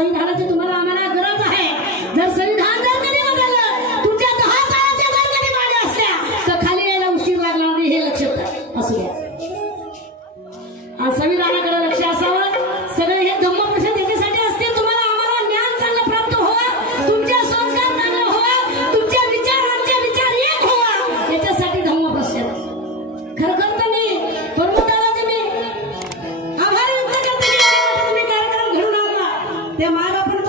संविधानाची तुम्हाला आम्हाला गरज आहे। जर संविधान जर कधी बदललं, तुमच्या 10 काळाच्या जर कधी माड्या असल्या तर खाली यायला उशीर लागणार नाही, हे लक्षात असू द्या। आज संविधानाकडे लक्ष असावं। सगळे हे धम्म परिषद याच्यासाठी असते, तुम्हाला आम्हाला ज्ञान चांगलं प्राप्त व्हावं, तुमचे संस्कार चांगले व्हावं, तुमचे विचार आमचे विचार एक व्हावं, याच्यासाठी धम्म परिषद। खरं तर मी परमदादाचे मी आभारी व्यक्त करते की तुम्ही कार्यक्रम घडून आणला। त्या मायबापांना